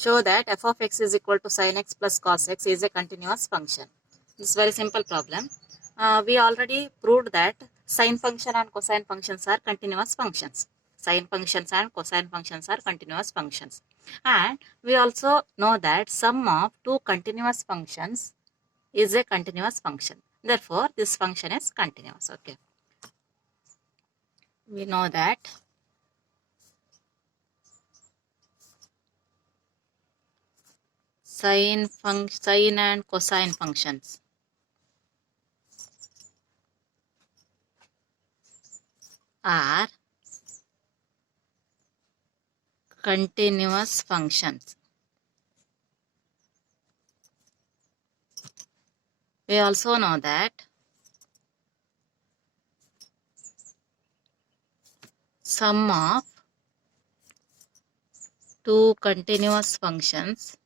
Show that f of x is equal to sin x plus cos x is a continuous function. This is very simple problem. We already proved that sine function and cosine functions are continuous functions. Sine functions and cosine functions are continuous functions. And we also know that sum of two continuous functions is a continuous function. Therefore, this function is continuous. Okay. We know that sine and cosine functions are continuous functions. We also know that sum of two continuous functions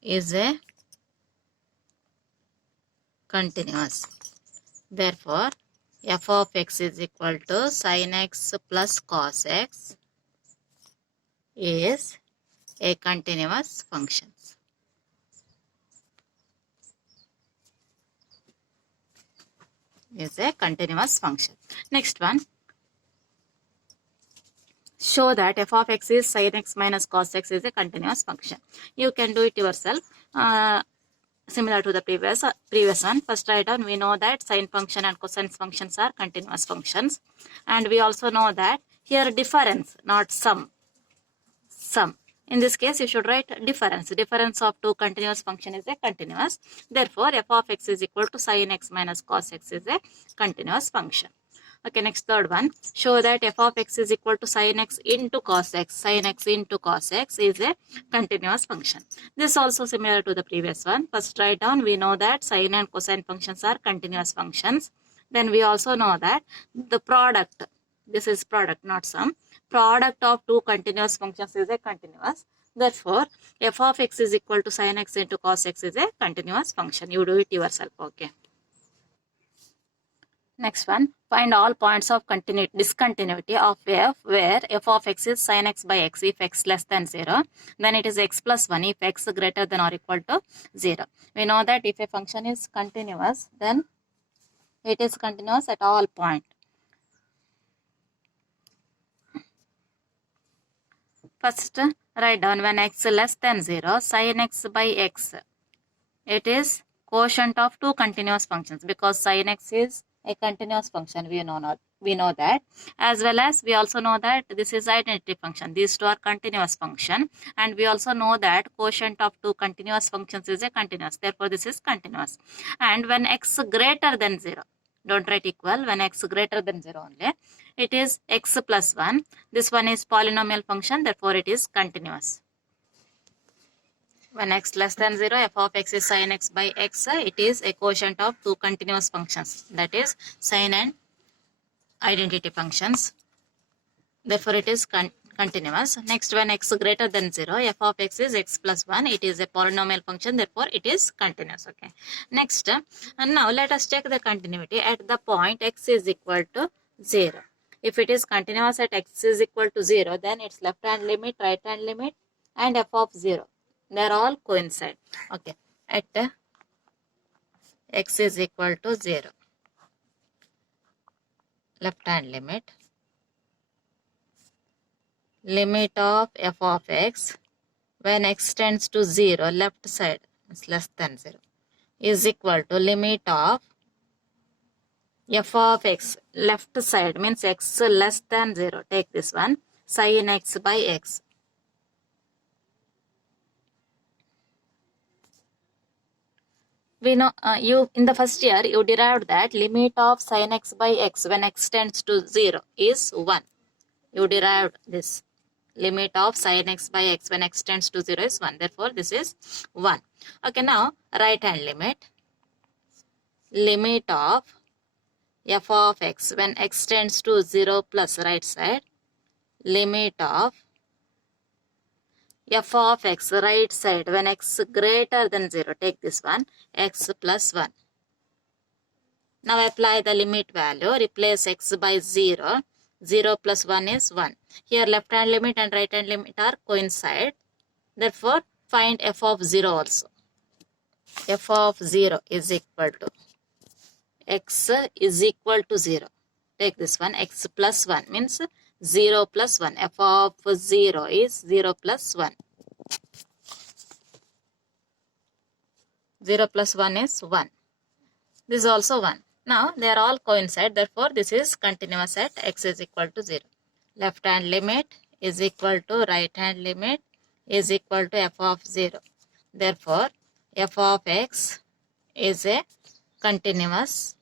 is a continuous. Therefore, f of x is equal to sin x plus cos x is a continuous function. Is a continuous function. Next one. Show that f of x is sin x minus cos x is a continuous function. You can do it yourself. Similar to the previous one. First write down, we know that sine function and cosine functions are continuous functions. And we also know that here difference, not sum. In this case, you should write difference. Difference of two continuous function is a continuous. Therefore, f of x is equal to sin x minus cos x is a continuous function. Okay, next third one. Show that f of x is equal to sin x into cos x. Sin x into cos x is a continuous function. This is also similar to the previous one. First write down, we know that sin and cosine functions are continuous functions. Then we also know that the product, this is product not sum, product of two continuous functions is a continuous. Therefore, f of x is equal to sin x into cos x is a continuous function. You do it yourself. Okay. Next one, find all points of discontinuity of f where f of x is sin x by x if x less than 0. Then it is x plus 1 if x greater than or equal to 0. We know that if a function is continuous, then it is continuous at all points. First, write down when x less than 0, sin x by x. It is quotient of two continuous functions because sin x is a continuous function. We know that, as well as we also know that this is identity function. These two are continuous function, and we also know that quotient of two continuous functions is a continuous. Therefore, this is continuous. And when x greater than 0, don't write equal, when x greater than 0 only, it is x plus 1. This one is polynomial function, therefore it is continuous. When x less than 0, f of x is sin x by x. It is a quotient of two continuous functions, that is sine and identity functions. Therefore, it is continuous. Next, when x greater than 0, f of x is x plus 1. It is a polynomial function, therefore it is continuous. Okay. Next, and now let us check the continuity at the point x is equal to 0. If it is continuous at x is equal to 0, then its left hand limit, right hand limit, and f of 0. They are all coincide. Okay. At x is equal to 0. Left hand limit. Limit of f of x when x tends to 0, left side is less than 0, is equal to limit of f of x, left side means x less than 0. Take this one, sin x by x. We know you in the first year you derived that limit of sin x by x when x tends to 0 is 1. You derived this limit of sin x by x when x tends to 0 is 1. Therefore, this is 1. Okay, now right hand limit. Limit of f of x when x tends to 0 plus right side. Limit of f of x right side when x greater than 0. Take this one, x plus 1. Now apply the limit value. Replace x by 0. 0 plus 1 is 1. Here left hand limit and right hand limit are coincide. Therefore, find f of 0 also. F of 0 is equal to x is equal to 0. Take this one. X plus 1 means 0 plus 1. F of 0 is 0 plus 1. 0 plus 1 is 1. This is also 1. Now, they are all coincide. Therefore, this is continuous at x is equal to 0. Left hand limit is equal to right hand limit is equal to f of 0. Therefore, f of x is a continuous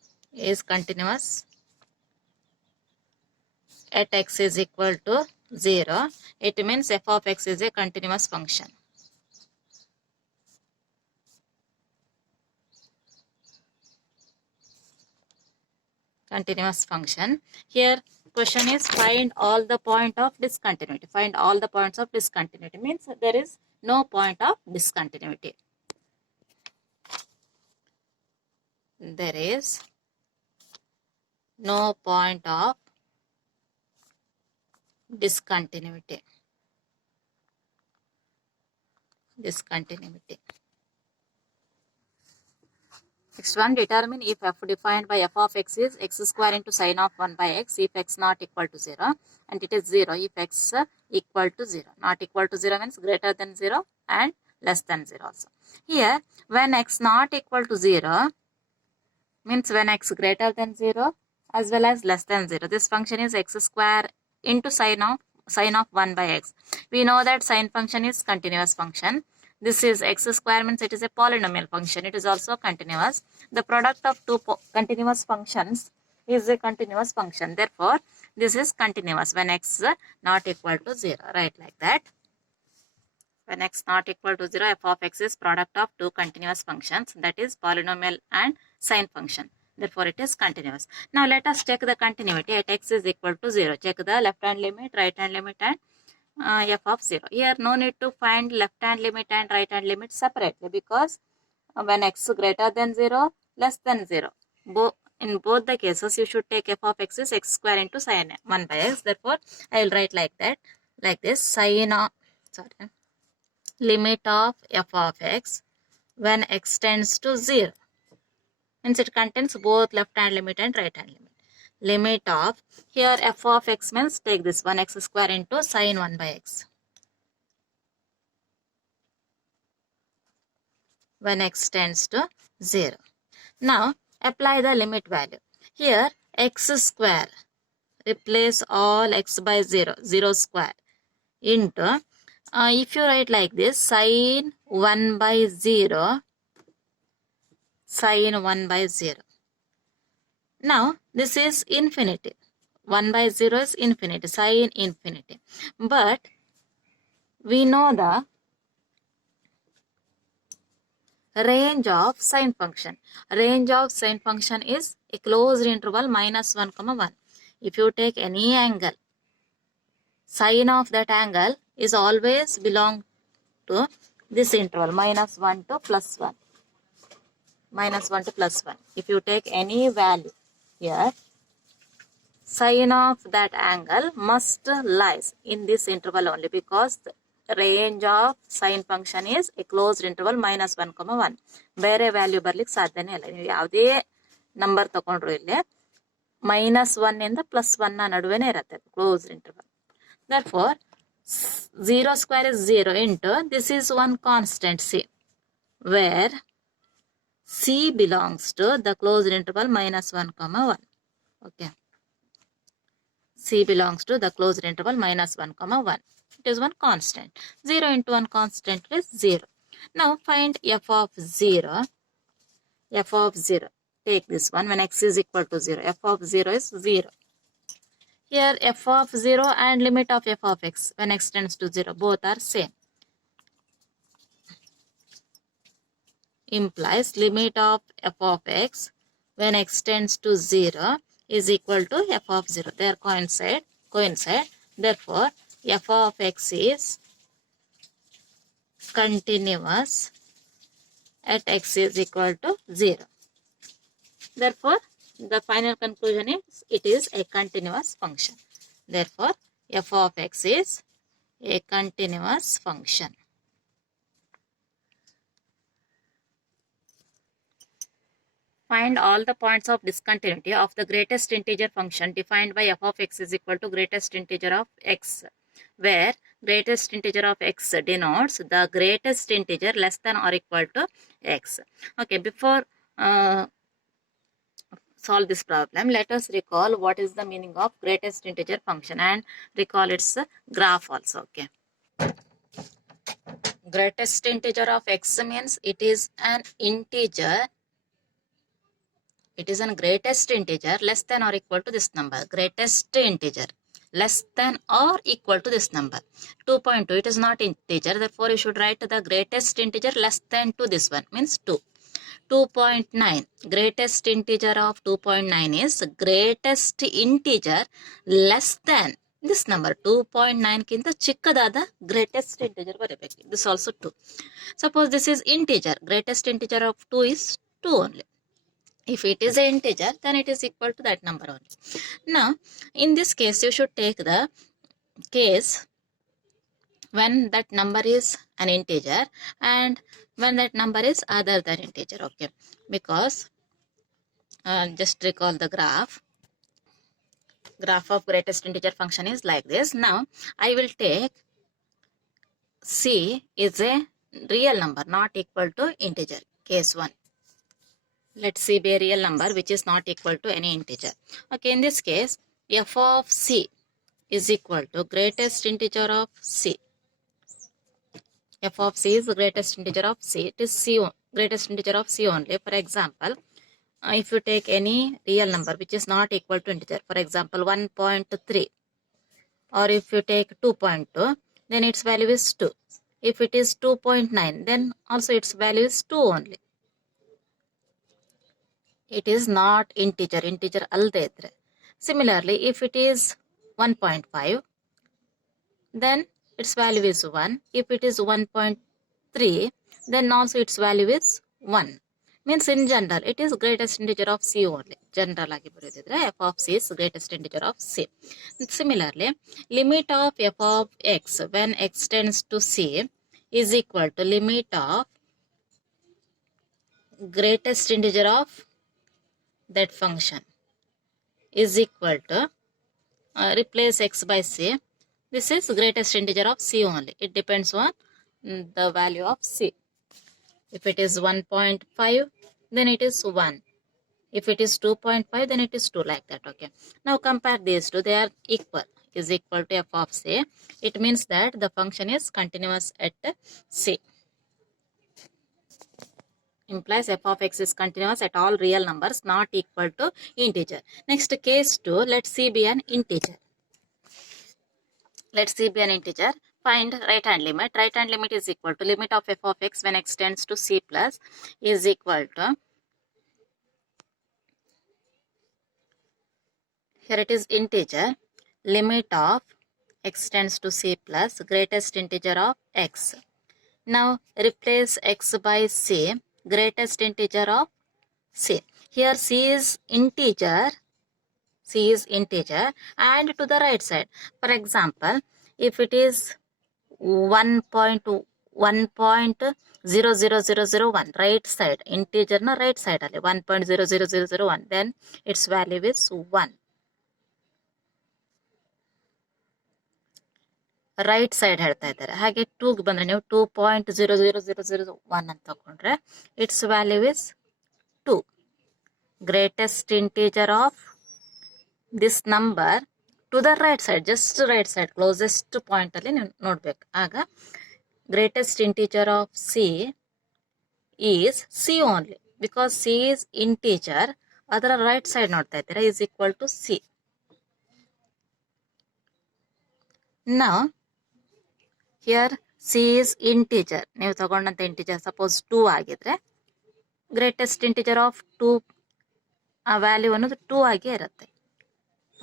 at x is equal to 0. It means f of x is a continuous function. Continuous function. Here question is find all the point of discontinuity. Find all the points of discontinuity means there is no point of discontinuity. There is no point of discontinuity. Next one, determine if f defined by f of x is x square into sine of 1 by x if x not equal to 0 and it is 0 if x equal to 0. Not equal to 0 means greater than 0 and less than 0 also. Here when x not equal to 0 means when x greater than 0 as well as less than 0. This function is x square into sine of 1 by x. We know that sine function is continuous function. This is x square means it is a polynomial function. It is also continuous. The product of two continuous functions is a continuous function. Therefore, this is continuous when x not equal to 0. Write like that. When x not equal to 0, f of x is product of two continuous functions, that is polynomial and sine function. Therefore, it is continuous. Now, let us check the continuity at x is equal to 0. Check the left hand limit, right hand limit and f of 0. Here, no need to find left hand limit and right hand limit separately because when x greater than 0, less than 0. In both the cases, you should take f of x is x square into sine 1 by x. Therefore, I will write like that, like this, limit of f of x when x tends to 0. Means it contains both left hand limit and right hand limit. Limit of, here f of x means take this one x square into sine 1 by x. When x tends to 0. Now, apply the limit value. Here, x square, replace all x by 0, 0 square, into, if you write like this, sine 1 by 0, sine 1 by 0. Now, this is infinity. 1 by 0 is infinity, sine infinity. But, we know the range of sine function. Range of sine function is a closed interval minus 1, 1. If you take any angle, sine of that angle is always belong to this interval minus 1 to plus 1. Minus 1 to plus 1. If you take any value here, sine of that angle must lies in this interval only because the range of sine function is a closed interval minus 1, 1. ಬೇರೆ value ಬರ್ಲಿಕ್ಕೆ ಸಾಧ್ಯನೇ ಇಲ್ಲ. ನೀವು ಯಾವುದೇ number ತಗೊಂಡ್ರು ಇಲ್ಲಿ minus 1 ಇಂದ plus 1 ನಡುವೆನೇ ಇರುತ್ತೆ closed interval. Therefore, 0 square is 0 into this is one constant c, where c belongs to the closed interval minus 1, 1. Okay. C belongs to the closed interval minus 1, 1. It is one constant. 0 into one constant is 0. Now find f of 0. F of 0. Take this one when x is equal to 0. F of 0 is 0. Here f of 0 and limit of f of x when x tends to 0. Both are same. Implies limit of f of x when x tends to 0 is equal to f of 0. They are coincide. Therefore, f of x is continuous at x is equal to 0. Therefore, the final conclusion is it is a continuous function. Therefore, f of x is a continuous function. Find all the points of discontinuity of the greatest integer function defined by f of x is equal to greatest integer of x, where greatest integer of x denotes the greatest integer less than or equal to x. Okay, before solve this problem, let us recall what is the meaning of greatest integer function and recall its graph also. Okay, greatest integer of x means it is an integer. It is an greatest integer less than or equal to this number. Greatest integer less than or equal to this number. 2.2, it is not integer, therefore you should write the greatest integer less than to this one, means 2. 2.9, greatest integer of 2.9 is greatest integer less than this number. 2.9 ಕಿಂತ ಚಿಕ್ಕದಾದ greatest integer ಬರಬೇಕು. This also 2. Suppose this is integer. Greatest integer of 2 is 2 only. If it is an integer, then it is equal to that number only. Now, in this case, you should take the case when that number is an integer and when that number is other than integer. Okay, because just recall the graph of greatest integer function is like this. Now I will take c is a real number not equal to integer, case 1. Let c be a real number which is not equal to any integer. Okay, in this case f of c is equal to greatest integer of c. F of c is the greatest integer of c. It is c, greatest integer of c only. For example, if you take any real number which is not equal to integer, for example 1.3, or if you take 2.2, then its value is 2. If it is 2.9, then also its value is 2 only. It is not integer, integer alde idre. Similarly, if it is 1.5, then its value is 1. If it is 1.3, then also its value is 1. Means in general, it is greatest integer of c only. General agi barididre f of c is greatest integer of c. Similarly, limit of f of x when x tends to c is equal to limit of greatest integer of that function is equal to replace x by c. This is greatest integer of c only. It depends on the value of c. If it is 1.5, then it is 1. If it is 2.5, then it is 2, like that. Okay. Now compare these two. They are equal. Is equal to f of c. It means that the function is continuous at c. Implies f of x is continuous at all real numbers not equal to integer. Next, case 2, let c be an integer. Let c be an integer. Find right hand limit. Right hand limit is equal to limit of f of x when x tends to c plus is equal to, here it is integer, limit of x tends to c plus greatest integer of x. Now replace x by c, greatest integer of c. Here c is integer. C is integer and to the right side. For example, if it is 1.00001 right side, integer na right side alli 1.00001, then its value is 1. Right side ಹೇಳ್ತಾ ಇದ್ದಾರೆ. ಹಾಗೆ 2ಗೆ ಬಂದರೆ ನೀವು 2.00001 ಅಂತ ತಗೊಂಡ್ರೆ its value is 2. Greatest integer of this number to the right side, just right side closest point ಅಲ್ಲಿ ನೀವು ನೋಡ್ಬೇಕು. ಆಗ greatest integer of C is C only, because C is integer. ಅದರ ರೈಟ್ ಸೈಡ್ ನೋಡ್ತಾ ಇದ್ದೀರಾ, is equal to C. Now here C is integer. ನೀವು ತಗೊಂಡಂತ integer suppose 2 ಆಗಿದ್ರೆ ಗ್ರೇಟೆಸ್ಟ್ ಇಂಟೀಜರ್ ಆಫ್ 2 ಆ ವ್ಯಾಲ್ಯೂ ಅನ್ನೋದು 2 ಆಗಿ ಇರುತ್ತೆ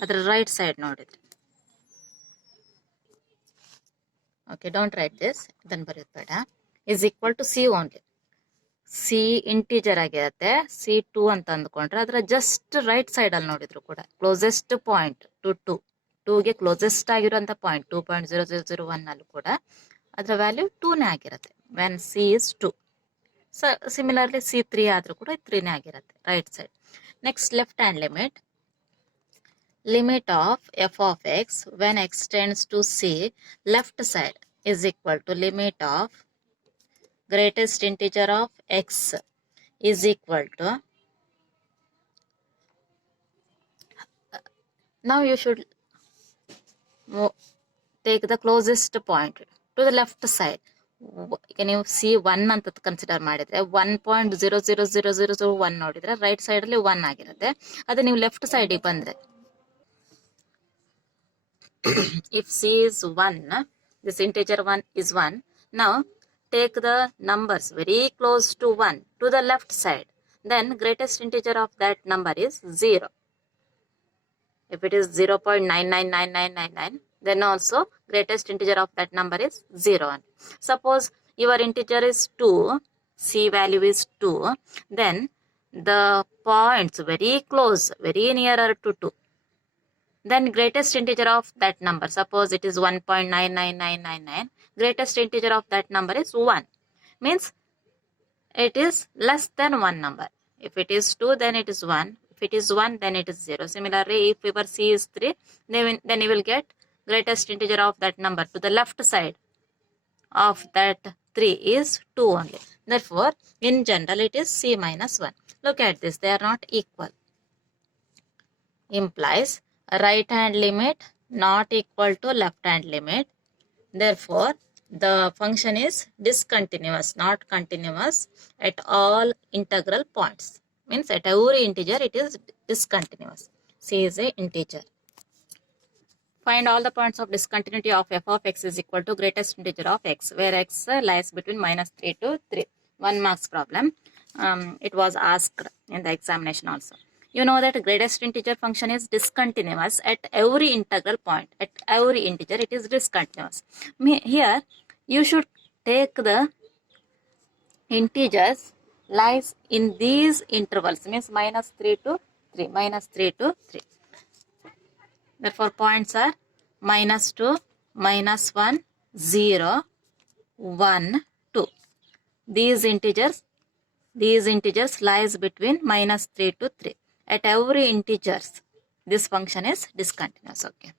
ಅದರ ರೈಟ್ ಸೈಡ್ ನೋಡಿದ್ರೆ. ಓಕೆ, ಡೋಂಟ್ ರೈಟ್ ದಿಸ್, ಇದನ್ನು ಬರೆಯೋದು ಬೇಡ. Is equal to C only. C integer ಆಗಿರುತ್ತೆ, C2 ಅಂತ ಅಂದ್ಕೊಂಡ್ರೆ ಅದರ ಜಸ್ಟ್ ರೈಟ್ ಸೈಡ್ ಅಲ್ಲಿ ನೋಡಿದ್ರು ಕೂಡ ಕ್ಲೋಸೆಸ್ಟ್ ಪಾಯಿಂಟ್ ಟು 2ಗೆ ಕ್ಲೋಸೆಸ್ಟ್ ಆಗಿರುವಂತ ಪಾಯಿಂಟ್ 2.0001 ಅಲ್ಲಿ ಕೂಡ ಅದರ ವ್ಯಾಲ್ಯೂ 2ನೇ ಆಗಿರುತ್ತೆ when C is 2. Similarly C3 ಆದ್ರೂ ಕೂಡ 3ನೇ ಆಗಿರುತ್ತೆ right side. Next left hand limit of f of x when x tends to C left side is equal to limit of greatest integer of x is equal to, now you should take the closest point to the left side. ಈಗ ನೀವು C1 ಅಂತ consider ಮಾಡಿದ್ರೆ 1.00001 ನೋಡಿದ್ರೆ right side ಅಲ್ಲಿ 1 ಆಗಿರುತ್ತೆ. ಅದೇ ನೀವು left side ಬಂದ್ರೆ if C is 1, this integer 1 is 1. Now take the numbers very close to 1 to the left side. Then greatest integer of that number is 0. If it is 0.999999, then also greatest integer of that number is 0. Suppose your integer is 2, C value is 2, then the points very close, very nearer to 2. Then greatest integer of that number, suppose it is 1.99999, greatest integer of that number is 1. Means it is less than 1 number. If it is 2, then it is 1. If it is 1, then it is 0. Similarly, if your C is 3, then you will get greatest integer of that number to the left side of that 3 is 2 only. Therefore, in general, it is C minus 1. Look at this, they are not equal. Implies right hand limit not equal to left hand limit. Therefore, the function is discontinuous, not continuous at all integral points. Means at every integer it is discontinuous. C is a integer. Find all the points of discontinuity of f of x is equal to greatest integer of x, where x lies between -3 to 3. 1 marks problem. It was asked in the examination also. You know that greatest integer function is discontinuous at every integral point. At every integer it is discontinuous. Here you should take the integers lies in these intervals, means -3 to 3, -3 to 3. Therefore points are -2, -1, 0, 1, 2. These integers lies between -3 to 3. At every integers, this function is discontinuous. Okay.